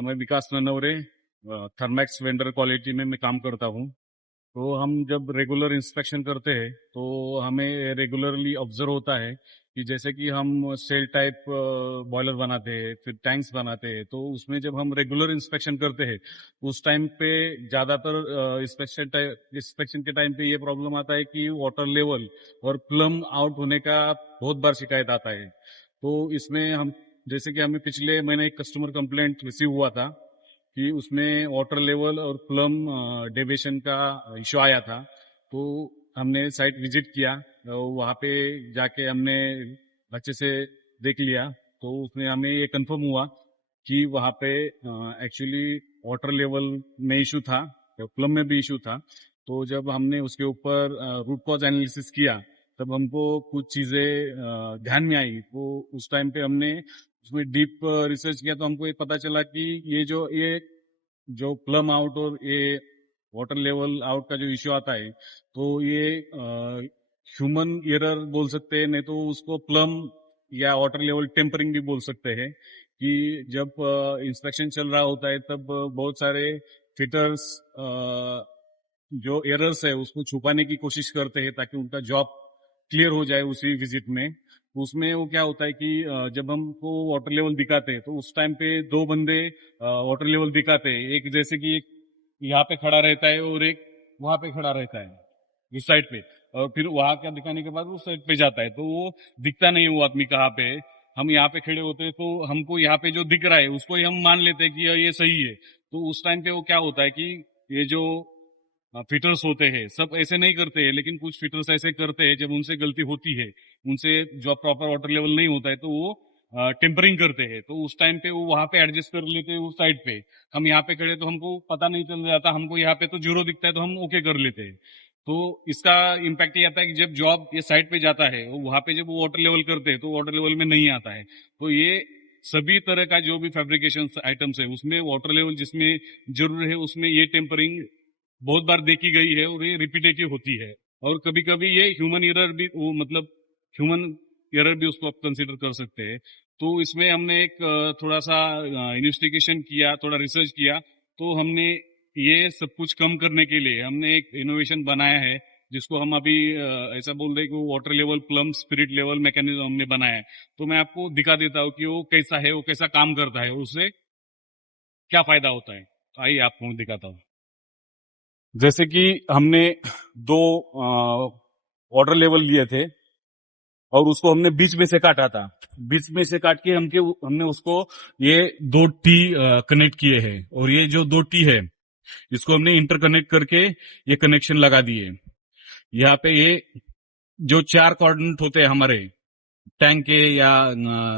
मैं विकास Nanaware, Thermax vendor quality में मैं काम करता हूँ। तो हम जब रेगुलर इंस्पेक्शन करते हैं तो हमें रेगुलरली ऑब्जर्व होता है कि जैसे कि हम सेल टाइप बॉयलर बनाते हैं, फिर टैंक्स बनाते हैं, तो उसमें जब हम रेगुलर इंस्पेक्शन करते हैं उस टाइम पे ज्यादातर इंस्पेक्शन के टाइम पे ये प्रॉब्लम आता है कि वाटर लेवल और प्लम आउट होने का बहुत बार शिकायत आता है। तो इसमें हम जैसे कि हमें पिछले महीने एक कस्टमर कंप्लेंट रिसीव हुआ था कि उसमें वाटर लेवल और प्लम डेविएशन का इशू आया था। तो हमने साइट विजिट किया, वहां पे जाके हमने अच्छे से देख लिया। तो उसमें हमें ये कंफर्म हुआ कि वहां पे एक्चुअली वाटर लेवल में इशू था, प्लम में भी इशू था। तो जब हमने उसके ऊपर रूट कॉज एनालिसिस किया तब हमको कुछ चीजें ध्यान में आई। तो उस टाइम पे हमने उसमें डीप रिसर्च किया तो हमको ये पता चला कि ये जो प्लम आउट और ये वाटर लेवल आउट का जो इश्यू आता है तो ये ह्यूमन एरर बोल सकते हैं, नहीं तो उसको प्लम या वाटर लेवल टेम्परिंग भी बोल सकते हैं। कि जब इंस्पेक्शन चल रहा होता है तब बहुत सारे फिटर्स जो एरर्स है उसको छुपाने की कोशिश करते हैं ताकि उनका जॉब क्लियर हो जाए उसी विजिट में। उसमें वो क्या होता है कि जब हमको वाटर लेवल दिखाते हैं तो उस टाइम पे दो बंदे वाटर लेवल दिखाते हैं, एक जैसे कि एक यहाँ पे खड़ा रहता है और एक वहां पे खड़ा रहता है उस साइड पे, और फिर वहां का दिखाने के बाद उस साइड पे जाता है तो वो दिखता नहीं वो आदमी कहाँ पे है। हम यहाँ पे खड़े होते हैं तो हमको यहाँ पे जो दिख रहा है उसको ही हम मान लेते हैं कि ये सही है। तो उस टाइम पे वो क्या होता है कि ये जो फिटर्स होते हैं सब ऐसे नहीं करते हैं, लेकिन कुछ फिटर्स ऐसे करते हैं जब उनसे गलती होती है, उनसे जो प्रॉपर वाटर लेवल नहीं होता है तो वो टेम्परिंग करते हैं। तो उस टाइम पे वो वहां पे एडजस्ट कर लेते हैं उस साइड पे। हम यहाँ पे खड़े तो हमको पता नहीं चल जाता, हमको यहाँ पे तो जीरो दिखता है तो हम ओके कर लेते हैं। तो इसका इम्पैक्ट ये आता है कि जब जॉब ये साइड पे जाता है वहां पे जब वो वाटर लेवल करते हैं तो वाटर लेवल में नहीं आता है। तो ये सभी तरह का जो भी फैब्रिकेशन आइटम्स है उसमें वाटर लेवल जिसमें जरूर है उसमें ये टेम्परिंग बहुत बार देखी गई है और ये रिपीटेटिव होती है। और कभी कभी ये ह्यूमन एरर भी वो मतलब ह्यूमन एरर भी उसको आप कंसिडर कर सकते हैं। तो इसमें हमने एक थोड़ा सा इन्वेस्टिगेशन किया, थोड़ा रिसर्च किया। तो हमने ये सब कुछ कम करने के लिए हमने एक इनोवेशन बनाया है जिसको हम अभी ऐसा बोल रहे हैं कि water level plum spirit level mechanism हमने बनाया है। तो मैं आपको दिखा देता हूँ कि वो कैसा है, वो कैसा काम करता है, उससे क्या फायदा होता है। तो आइए आपको दिखाता हूँ। जैसे कि हमने दो वाटर लेवल लिए थे और उसको हमने बीच में से काटा था। बीच में से काट के हमने उसको ये दो टी कनेक्ट किए हैं और ये जो दो टी है इसको हमने इंटरकनेक्ट करके ये कनेक्शन लगा दिए। यहाँ पे ये जो चार कोऑर्डिनेट होते हैं हमारे टैंक के या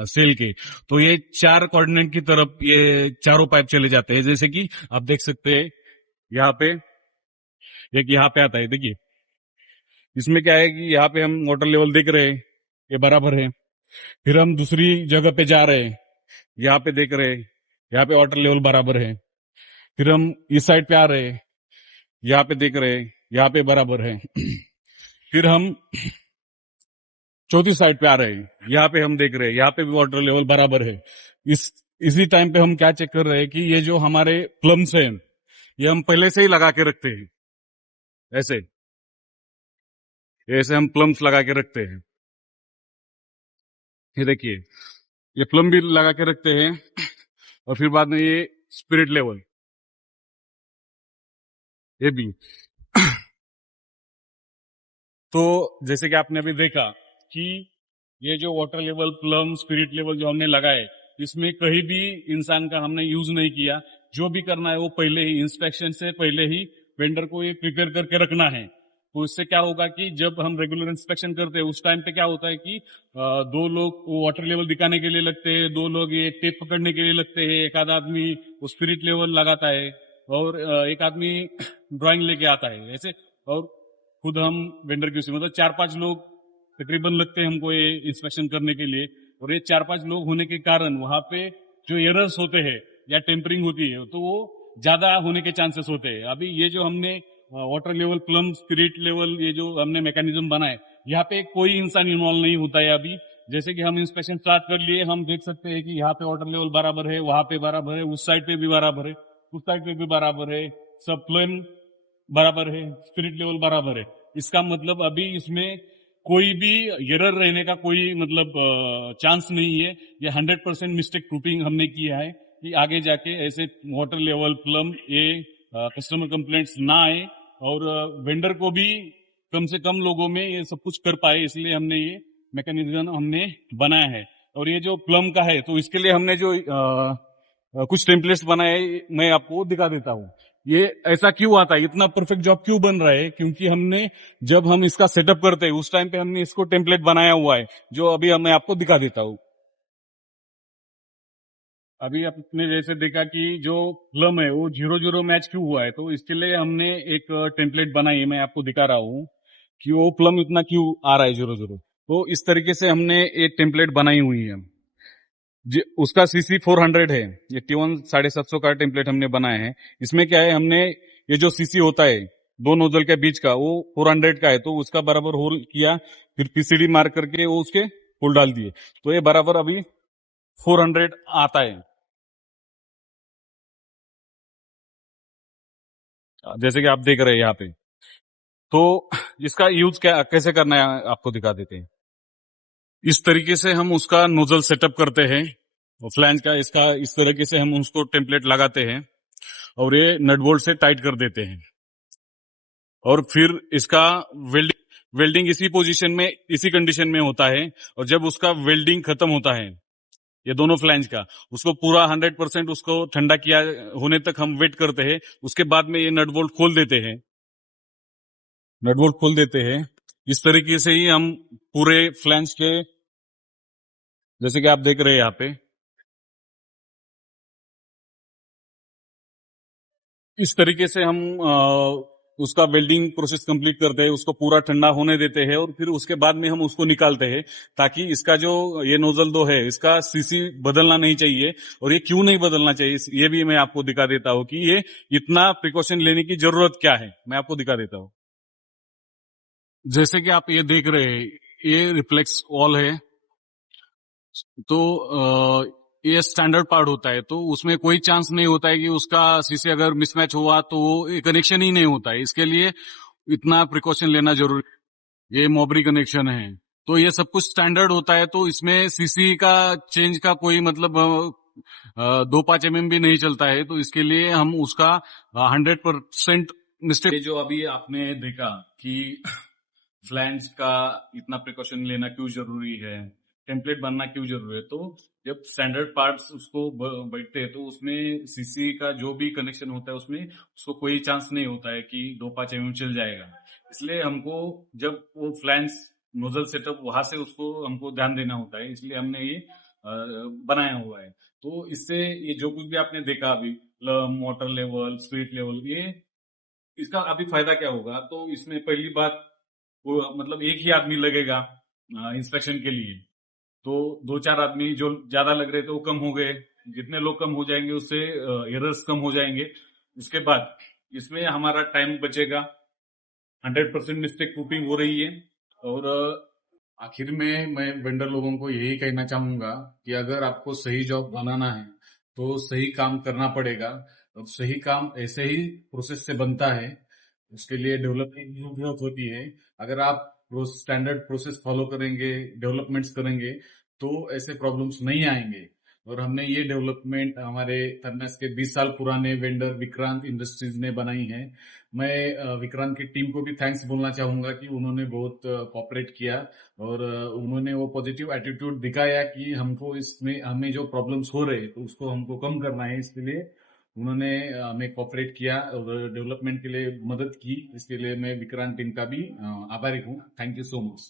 सेल के, तो ये चार कोऑर्डिनेट की तरफ ये चारों पाइप चले जाते हैं। जैसे कि आप देख सकते हैं यहाँ पे एक यहाँ पे आता है, देखिए इसमें क्या है कि यहाँ पे हम वाटर लेवल देख रहे हैं ये बराबर है। फिर हम दूसरी जगह पे जा रहे हैं, यहाँ पे देख रहे हैं यहाँ पे वाटर लेवल बराबर है। फिर हम इस साइड पे आ रहे हैं, यहाँ पे देख रहे हैं यहाँ पे बराबर है। फिर हम चौथी साइड पे आ रहे हैं, यहाँ पे हम देख रहे हैं यहाँ पे भी वाटर लेवल बराबर है। इसी टाइम पे हम क्या चेक कर रहे हैं कि ये जो हमारे प्लम्स हैं ये हम पहले से ही लगा के रखते हैं। ऐसे ऐसे हम प्लम्स लगा के रखते हैं। ये देखिए ये प्लम भी लगा के रखते हैं और फिर बाद में ये स्पिरिट लेवल ये भी। तो जैसे कि आपने अभी देखा कि ये जो water level plum spirit level जो हमने लगाए इसमें कहीं भी इंसान का हमने यूज नहीं किया। जो भी करना है वो पहले ही इंस्पेक्शन से पहले ही वेंडर को ये प्रिपेयर करके रखना है। तो इससे क्या होगा कि जब हम रेगुलर इंस्पेक्शन करते हैं उस टाइम पे क्या होता है कि दो लोग वाटर लेवल दिखाने के लिए लगते हैं, दो लोग ये टेप पकड़ने के लिए लगते हैं, एक आधा आदमी वो स्पिरिट लेवल लगाता है और एक आदमी ड्राइंग लेके आता है ऐसे। और खुद हम वेंडर की मतलब 4-5 लोग तकरीबन लगते हैं हमको ये इंस्पेक्शन करने के लिए। और ये 4-5 लोग होने के कारण वहां पे जो एरर्स होते हैं या टेम्परिंग होती है तो वो ज्यादा होने के चांसेस होते हैं। अभी ये जो हमने water level plum spirit level ये जो हमने मैकेनिज्म बनाए यहाँ पे कोई इंसान इन्वॉल्व नहीं होता है अभी। जैसे कि हम इंस्पेक्शन स्टार्ट कर लिए, हम देख सकते हैं कि यहाँ पे वाटर लेवल बराबर है, वहां पे बराबर है, उस साइड पे भी बराबर है, उस साइड पे भी बराबर है, सब फ्लोएम बराबर है, स्पिरिट लेवल बराबर है। इसका मतलब अभी इसमें कोई भी एरर रहने का कोई मतलब चांस नहीं है। ये 100% मिस्टेक प्रूफिंग हमने किया है कि आगे जाके ऐसे वाटर लेवल प्लम ये कस्टमर कंप्लेंट्स ना आए और वेंडर को भी कम से कम लोगों में ये सब कुछ कर पाए, इसलिए हमने ये मैकेनिज्म हमने बनाया है। और ये जो प्लम का है तो इसके लिए हमने जो कुछ टेम्पलेट्स बनाए मैं आपको दिखा देता हूँ। ये ऐसा क्यों आता है, इतना परफेक्ट जॉब क्यों बन रहा है, क्योंकि हमने जब हम इसका सेटअप करते हैं उस टाइम पे हमने इसको टेम्पलेट बनाया हुआ है, जो अभी मैं आपको दिखा देता हूँ। अभी आपने जैसे देखा कि जो प्लम है वो 0-0 मैच क्यों हुआ है, तो इसके लिए हमने एक टेम्पलेट बनाई है, मैं आपको दिखा रहा हूँ कि वो प्लम इतना क्यों आ रहा है 0-0। तो इस तरीके से हमने एक टेम्पलेट बनाई हुई है। उसका सीसी 400 है, ये T1 750 का टेम्पलेट हमने बनाया है। इसमें क्या है, हमने ये जो सीसी होता है दो नोजल के बीच का वो 400 का है, तो उसका बराबर होल किया, फिर पीसीडी मार्क करके वो उसके होल डाल दिए, तो ये बराबर अभी 400 आता है। जैसे कि आप देख रहे हैं यहाँ पे। तो इसका यूज क्या कैसे करना है आपको दिखा देते हैं। इस तरीके से हम उसका नोजल सेटअप करते हैं, फ्लैंज का इसका इस तरीके से हम उसको टेम्पलेट लगाते हैं और ये नट बोल्ट से टाइट कर देते हैं। और फिर इसका वेल्डिंग वेल्डिंग इसी पोजीशन में इसी कंडीशन में होता है। और जब उसका वेल्डिंग खत्म होता है ये दोनों फ्लैंज का, उसको पूरा 100% उसको ठंडा किया होने तक हम वेट करते हैं। उसके बाद में ये नट बोल्ट खोल देते हैं, नट बोल्ट खोल देते हैं। इस तरीके से ही हम पूरे फ्लैंज के, जैसे कि आप देख रहे हैं यहाँ पे, इस तरीके से हम उसका वेल्डिंग प्रोसेस कंप्लीट करते हैं, उसको पूरा ठंडा होने देते हैं और फिर उसके बाद में हम उसको निकालते हैं, ताकि इसका जो ये नोजल दो है इसका सीसी बदलना नहीं चाहिए। और ये क्यों नहीं बदलना चाहिए ये भी मैं आपको दिखा देता हूं कि ये इतना प्रिकॉशन लेने की जरूरत क्या है, मैं आपको दिखा देता हूं। जैसे कि आप ये देख रहे हैं, ये रिफ्लेक्स वॉल है, तो ये स्टैंडर्ड पार्ट होता है, तो उसमें कोई चांस नहीं होता है कि उसका सीसी अगर मिसमैच हुआ तो वो कनेक्शन ही नहीं होता है। इसके लिए इतना प्रिकॉशन लेना जरूरी है। ये मोबरी कनेक्शन है, तो ये सब कुछ स्टैंडर्ड होता है, तो इसमें सीसी का चेंज का कोई मतलब 2-5 mm भी नहीं चलता है। तो इसके लिए हम उसका 100% मिस्टेक, जो अभी आपने देखा कि फ्लैंज का इतना प्रिकॉशन लेना क्यों जरूरी है, टेम्पलेट बनना क्यों जरूरी है, तो जब स्टैंडर्ड पार्ट्स उसको बैठते हैं तो उसमें सीसी का जो भी कनेक्शन होता है उसमें उसको कोई चांस नहीं होता है कि 2-5 mm चल जाएगा। इसलिए हमको जब वो फ्लैंज नोजल सेटअप वहां से उसको हमको ध्यान देना होता है, इसलिए हमने ये बनाया हुआ है। तो इससे ये जो कुछ भी आपने देखा अभी, मोटर लेवल स्पीड लेवल, ये इसका अभी फायदा क्या होगा, तो इसमें पहली बात वो मतलब एक ही आदमी लगेगा इंस्पेक्शन के लिए, तो 2-4 आदमी जो ज्यादा लग रहे थे वो कम हो गए। जितने लोग कम हो जाएंगे उससे एरर्स कम हो जाएंगे। उसके बाद इसमें हमारा टाइम बचेगा, 100% मिस्टेक प्रूफिंग हो रही है। और आखिर में मैं वेंडर लोगों को यही कहना चाहूंगा कि अगर आपको सही जॉब बनाना है तो सही काम करना पड़ेगा। और सही काम ऐसे ही प्रोसेस से बनता है, उसके लिए डेवलपमेंट की जरूरत होती है। अगर आप स्टैंडर्ड प्रोसेस फॉलो करेंगे, डेवलपमेंट्स करेंगे, तो ऐसे प्रॉब्लम्स नहीं आएंगे। और हमने ये डेवलपमेंट हमारे थर्नेस के 20 साल पुराने वेंडर विक्रांत इंडस्ट्रीज ने बनाई है। मैं विक्रांत की टीम को भी थैंक्स बोलना चाहूंगा कि उन्होंने बहुत कोऑपरेट किया और उन्होंने वो पॉजिटिव एटीट्यूड दिखाया कि हमको इसमें हमें जो प्रॉब्लम्स हो रहे तो उसको हमको कम करना है। इसके लिए उन्होंने हमें कोऑपरेट किया और डेवलपमेंट के लिए मदद की। इसके लिए मैं विक्रांत टीम का भी आभारी हूँ। Thank you so much.